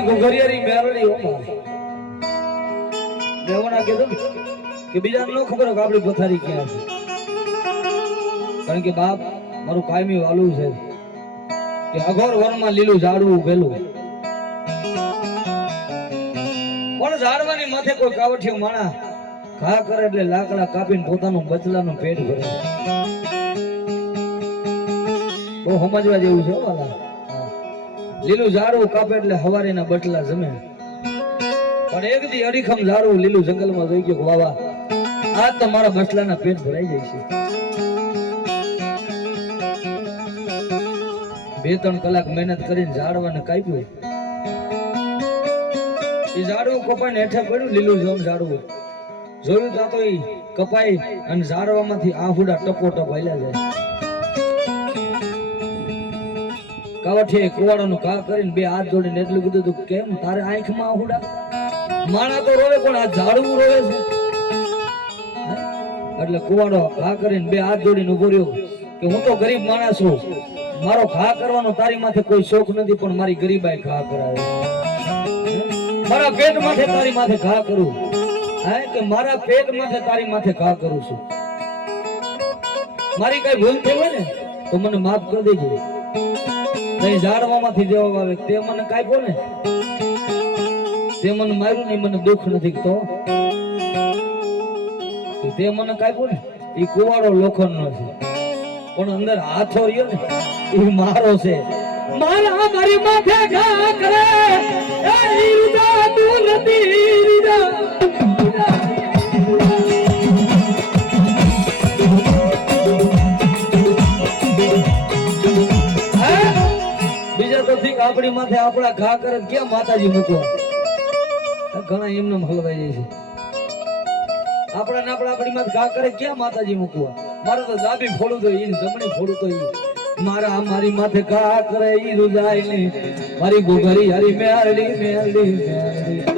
મારી ઘુઘરિયારી મેરડી ઓમાં દેવના કીધું કે બીજાને ન ખબર કે આપણી પથારી ક્યાં છે, કારણ કે બાપ મારું કાયમી વાલું છે કે અઘોર વનમાં લીલું ઝાડવું પેલું પણ ઝાડવાની માથે કોઈ કાવઠિયું માણા ઘા કરે એટલે લાકડા કાપીને પોતાનું બચલાનું પેટ ભરે. બહુ સમજવા જેવું છે વાલા. લીલું ઝાડવું કાપે એટલે હવારીના બટલા જમે, પણ એક દી અડીખમ ઝાડવું લીલું જંગલમાં જોઈ ગયો બાબા આજ તો મારા બટલાના પેટ ભરાઈ જાય છે. 2-3 કલાક મહેનત કરીને ઝાડવાને કાપ્યું. એ ઝાડવું કપાઈને હેઠે પડ્યું, લીલું જમ ઝાડવું જોયું તો એ કપાઈ અને ઝાડવામાંથી આહુડા ટપોટપ હાલ્યા જાય. કાવઠીએ કુવાડાનું ઘા કરીને 2 હાથ જોડીને એટલું કીધું તું કેમ તારે આંખમાં આહુડા? માણા તો રોવે પણ આ ઝાડવું રોવે છે. એટલે કુવાડો ઘા કરીને 2 હાથ જોડીને ઉભો રહ્યો કે હું તો ગરીબ માણસ છું, મારો ઘા કરવાનો તારી માથે કોઈ શોખ નથી, પણ મારી ગરીબાઈ ઘા કરાવે. મારા પેટ માથે તારી માથે ઘા કરું, હા કે મારા પેટ માથે તારી માથે ઘા કરું છું. મારી કઈ ભૂલ થઈ હોય ને તો મને માફ કરી દેજે. નહીં ઝાડવામાંથી જવાબ આવે તે મને કાપ્યો ને, તે મને માર્યું ને મને દુઃખ નથી તો તે મને કાપ્યો ને એ કુવાડો લોખંડનો છે, પણ અંદર હાથો રહ્યો ને એ મારો છે. મારા મારી માથે ઘા કરે એ ઈરજા તું નથી ઈરજા. બીજા તો ઠીક આપણી માથે આપણા ઘા કરે કેમ માતાજી મૂકવા? ઘણા એમને હલવાઈ જાય છે. આપણી માથે ઘા કરે ક્યાં માતાજી મૂકવા? મારે તો ડાબી ફોડું તો ઈ જમણી ફોડું તો ઈ. મારી માથે ઘા કરે ઈ રૂજાય ને મારી ઘુઘરી હરી મેરડી મેરડી મેરડી.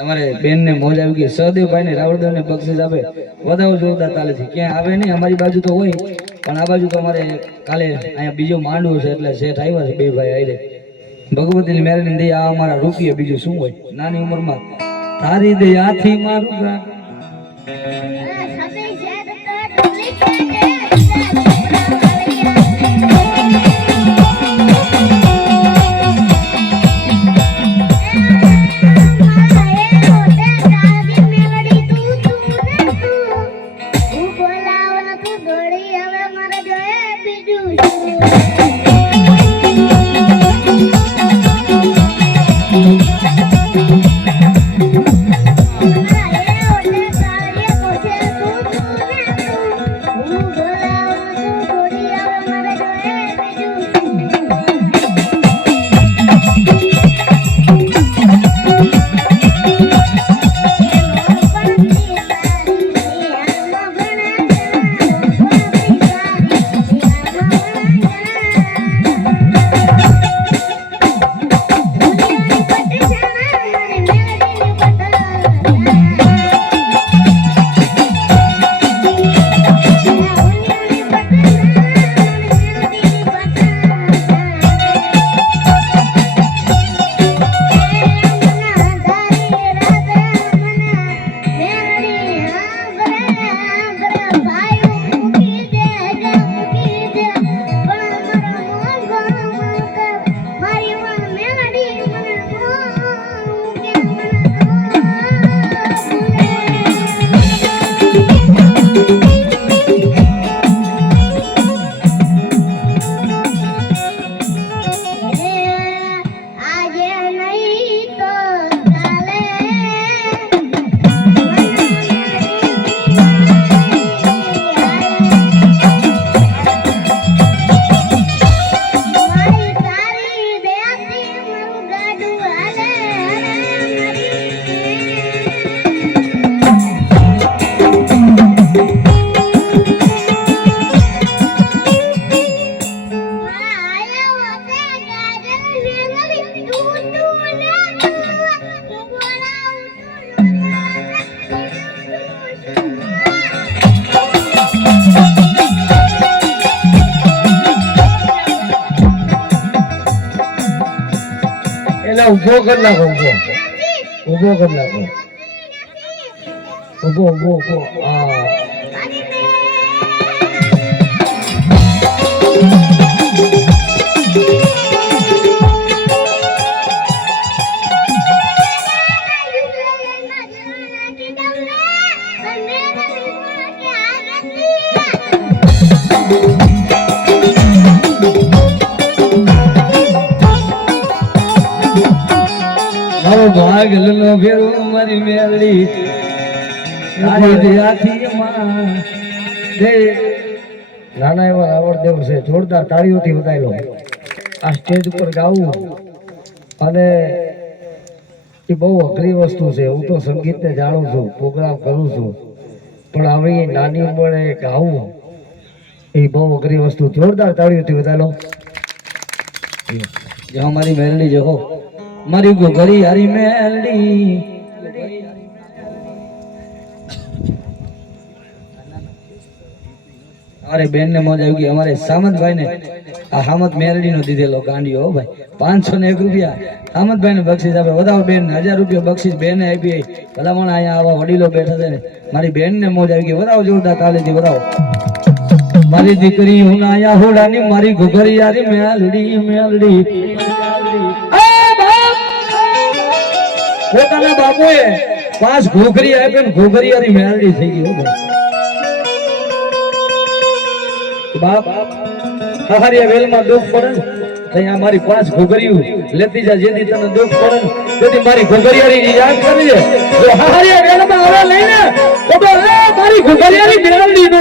અમારે બેન ને મોજ આવી ગઈ. સહદેવભાઈ ને રાવળદેવ ને બક્ષિસ આપે વધારે જોરદાર ચાલે છે. ક્યાં આવે નહીં, અમારી બાજુ તો હોય પણ આ બાજુ તો અમારે કાલે અહીંયા બીજો માંડવો છે એટલે શેઠ આવ્યા છે 2 ભાઈ આઈ. ભગવતીની મેરડી દે આ અમારા રૂપિયા બીજું શું હોય? નાની ઉંમરમાં તારી દે આથી મારું પ્રાણ. Yeah. એટલે ઊભો કરી નાખો, ઊભો કરી નાખો, ઊભો. હા મારો ભાગ લલો ફેરો મારી મેલડી તારી દયાથી માં જય નાના એવા રાવણદેવ છે. જોરદાર તાળીઓથી વધાઈ લો. આ સ્ટેજ ઉપર ગાવું અને એ બહુ અઘરી વસ્તુ છે. હું તો સંગીતને જાણું છું, પ્રોગ્રામ કરું છું, પણ આવી નાની ઉંમરે ગાવું એ બહુ અઘરી વસ્તુ. જોરદાર તાળીઓથી વધાઈ લો. જો મારી મેલડી જો મારી ઘોઘરી હારી મેલડી અરે બેન ને મોજ આવી ગઈ. અમારે સામંતભાઈ ને આ હામત મેલડી નો દીધેલો ગાંડીઓ ભાઈ 501 રૂપિયા સામંતભાઈ ને બક્ષીસ આપે. વધાવો બેન 1000 રૂપિયા બક્ષીસ બેન આપી. ભલામણ અહીંયા આવા વડીલો બેઠા છે ને મારી બેન ને મોજ આવી ગઈ. વધાવો જોરદાર તાલીથી વધાવો. મારી દીકરી હું આયા હોડાની મારી ઘોઘરી હારી મેલડી પોતાના બાપુએ 5 ઘોઘરી આપી ને ઘોઘરી હારી મેલડી થઈ ગઈ. બાપ હારિયા વેલમાં દુઃખ પડે ને અહીંયા મારી 5 ઘોઘરીયું લેતી જા. જેથી તને દુઃખ પડે ને તેથી મારી ઘોઘરીયારી યાદ કરજે. જો હારિયા વેલમાં આવે લઈને તો મારી ઘોઘરીયારી મેલડી નો